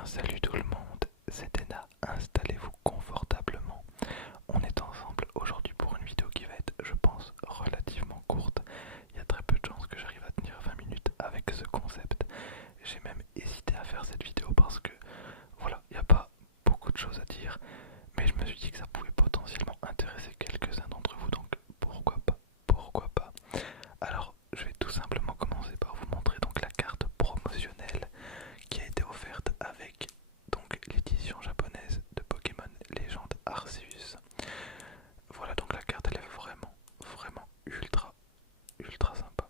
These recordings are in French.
bien salut tout le monde, c'est Ena, installez-vous confortablement. On est ensemble aujourd'hui pour une vidéo qui va être, je pense, relativement courte. Il y a très peu de chances que j'arrive à tenir 20 minutes avec ce concept. J'ai même hésité à faire cette vidéo parce que, voilà, il n'y a pas beaucoup de choses à dire. Mais je me suis dit que ça pouvait potentiellement intéresser quelques-uns d'entre vous, donc pourquoi pas, pourquoi pas. Alors, je vais tout simplement commencer par vous montrer donc la carte promotionnelle qui a été offerte avec donc l'édition japonaise de Pokémon Légende Arceus. Voilà, donc la carte elle est vraiment ultra sympa.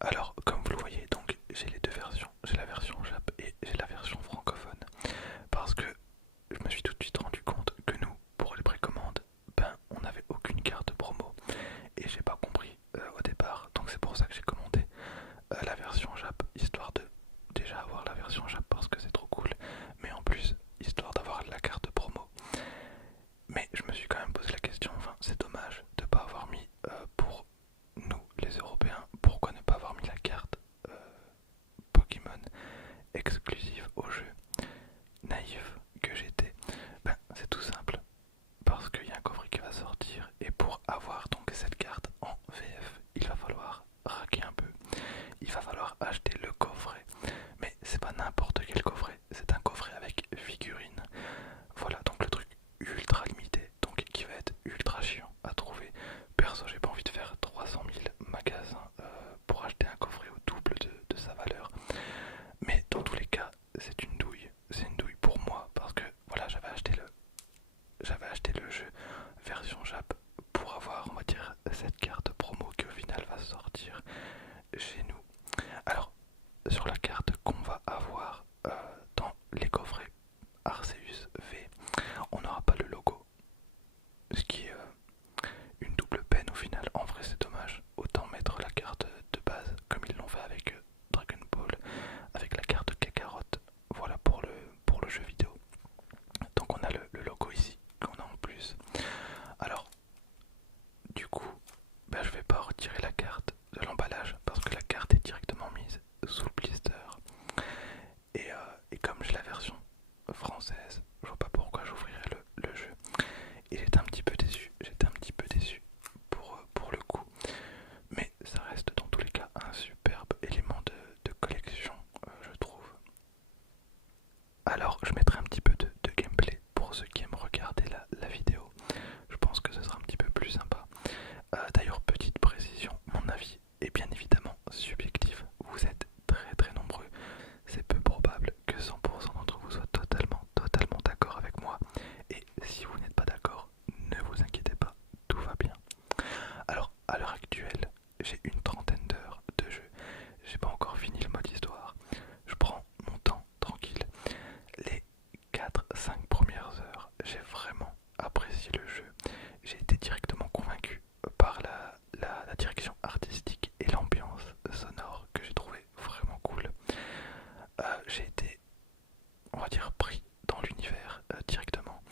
Alors comme vous le voyez, donc j'ai les deux versions, j'ai la version Jap et j'ai la version francophone, parce que je me suis tout de suite rendu compte que nous, pour les précommandes, ben on n'avait aucune carte promo et j'ai pas compris au départ, donc c'est pour ça que j'ai commandé la version Jap, histoire de déjà avoir la version Jap parce que c'est trop cool, mais en plus histoire d'avoir la carte promo. Mais je me suis quand même posé la question, enfin c'est dommage de ne pas avoir mis pour nous les Européens, pourquoi ne pas avoir mis la carte Pokémon exclusive au jeu. Naïf que j'étais, ben c'est tout simple, parce qu'il y a un coffret qui va sortir et pour avoir donc cette carte en VF, il va falloir raquer un peu. Il va falloir acheter le coffret, mais c'est pas n'importe quel coffret, c'est un coffret avec figurine. Voilà, donc le truc ultra limité, donc qui va être ultra chiant à trouver. Perso, j'ai pas envie de faire 300 000 magasins pour acheter un coffret au double de sa valeur. Mais dans tous les cas, c'est une douille pour moi parce que voilà, j'avais acheté le jeu version Jap pour avoir, on va dire, cette carte promo qui au final va sortir chez nous. Alors, sur la carte qu'on va avoir dans les coffrets Arceus V, on n'aura pas le logo, ce qui est une double peine au final. En vrai, c'est dommage. Autant mettre la carte de base comme ils l'ont fait avec Dragon Ball, avec la carte Kakarot. Voilà pour le jeu vidéo. Donc on a le logo ici qu'on a en plus. Alors, du coup, je vais pas retirer la carte de l'emballage parce que la carte est directement mise sous le blister. Et comme j'ai la version française, je vois pas pourquoi j'ouvrirais le jeu. Et j'étais un petit peu déçu pour le coup. Mais ça reste dans tous les cas un superbe élément de collection, je trouve. Alors je mettrai un petit peu de gameplay pour ceux qui aiment regarder la vidéo. Je pense que ce sera un petit peu plus sympa. D'ailleurs, petite précision, mon avis est bien évidemment subjectif. Vous êtes très nombreux. C'est peu probable que 100% d'entre vous soient totalement d'accord avec moi. Et si vous n'êtes pas d'accord, ne vous inquiétez pas, tout va bien. Alors, à l'heure actuelle, j'ai une trentaine d'heures de jeu. J'ai pas encore fini le mode histoire. Je prends mon temps tranquille. Les 4-5 premières heures, j'ai vraiment apprécié le jeu. J'ai été directement convaincu par la direction artistique et l'ambiance sonore que j'ai trouvé vraiment cool. J'ai été, on va dire, pris dans l'univers directement.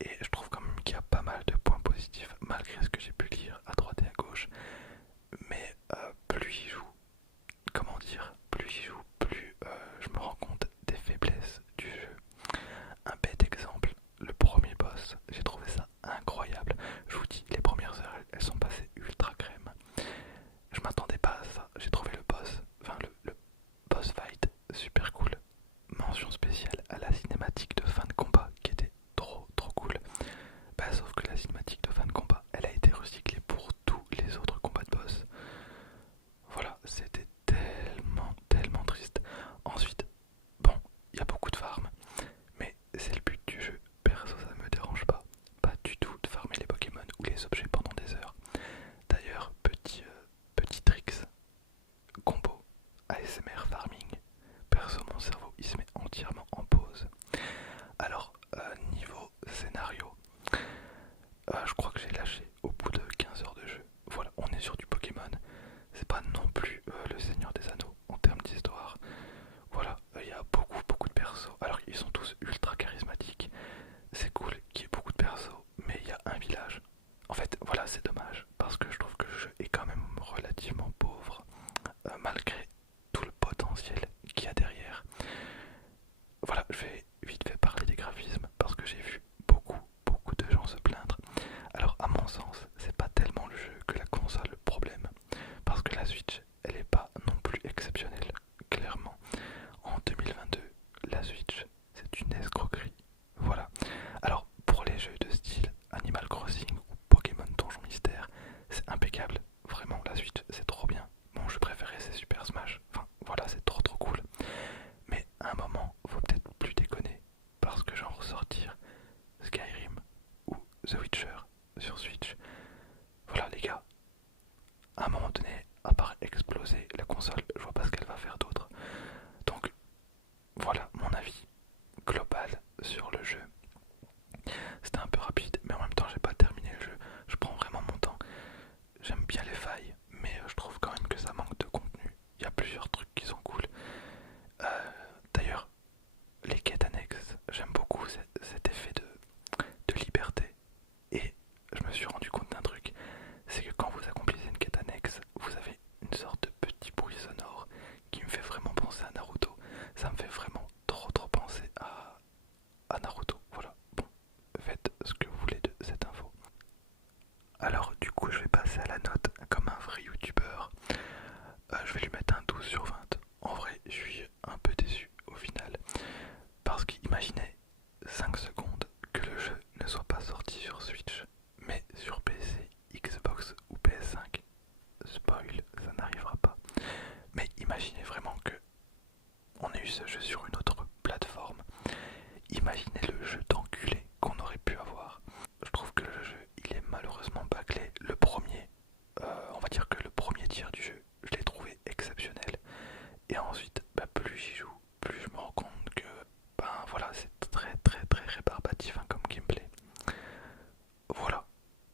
Et je trouve quand même qu'il y a pas mal de points positifs malgré ce que j'ai pu lire à droite et à gauche. Mais plus j'y joue, comment dire, plus j'y joue, plus je me rends compte des faiblesses du jeu. Un bête exemple, le premier boss, j'ai trouvé ça incroyable. Je vous dis, les premières heures, elles sont passées ultra crème. Je m'attendais pas à ça. J'ai trouvé le boss, enfin le boss fight super cool. Mention spéciale à la cinématique de fin de combat qui était trop cool. Sauf que la cinématique de fin de combat, elle a été recyclée pour tous les autres combats de boss. Voilà, c'était tellement triste. Ensuite, bon, il y a beaucoup de farm, mais c'est le but du jeu. Perso, ça me dérange pas du tout de farmer les Pokémon ou les objets pendant des heures. D'ailleurs, petit tricks, combo, ASMR farming. Perso, mon cerveau, il se met entièrement en pause. Alors, niveau scénario, je crois que j'ai lâché au bout de 15 heures de jeu. Voilà, on est sur du Pokémon. C'est pas non plus le Seigneur des Anneaux en termes d'histoire. Voilà, 2022, la Switch, c'est une escroquerie. Voilà. Alors, pour les jeux de style Animal Crossing ou Pokémon Donjon Mystère, c'est impeccable. Vraiment, la Switch, c'est trop bien. Mon jeu préféré, c'est Super Smash. Enfin, voilà, c'est trop trop cool. Mais à un moment, faut peut-être plus déconner. Parce que j'en ressortir Skyrim ou The Witcher sur Switch. Voilà, les gars. À un moment donné, à part exploser la console, je vois pas ce qu'elle va faire d'autre. Donc, voilà mon avis global sur le jeu. C'était un peu rapide, mais en même temps, j'ai pas terminé le jeu. Je prends vraiment mon temps. J'aime bien les failles, mais je trouve quand même que ça manque de contenu. Il y a plusieurs trucs qui sont cool. D'ailleurs, les quêtes annexes, j'aime beaucoup cet effet de liberté. Et je me suis rendu compte d'un truc, c'est que quand vous accomplissez une quête annexe, vous avez une sorte de petit bruit sonore qui me fait vraiment penser à Naruto. Ça me fait vraiment trop trop penser à Naruto. Voilà, bon, faites ce que vous voulez de cette info. Alors du coup je vais passer à la note comme un vrai youtubeur. Je vais lui mettre un 12 sur 20. En vrai je suis un peu déçu au final. Parce qu'imaginez 5 secondes que le jeu ne soit pas sorti sur Switch, mais sur PC, Xbox ou PS5. Spoil, ça n'arrivera pas. Mais imaginez vraiment que on ait eu ce jeu sur une autre plateforme. Imaginez le jeu d'enculé qu'on aurait pu avoir. Je trouve que le jeu, il est malheureusement bâclé. Le premier, on va dire que le premier tiers du jeu, je l'ai trouvé exceptionnel. Et ensuite, plus j'y joue, plus je me rends compte que, voilà, c'est très très très rébarbatif comme gameplay. Voilà,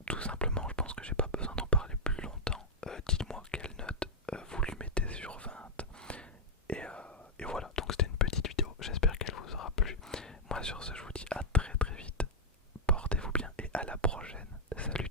tout simplement, je pense que j'ai pas besoin d'en parler plus longtemps. Dites-moi quelle note vous lui mettez sur 20. Et voilà, donc c'était une petite vidéo, j'espère qu'elle vous aura plu. Moi sur ce, je vous dis à très très vite. Portez-vous bien et à la prochaine. Salut.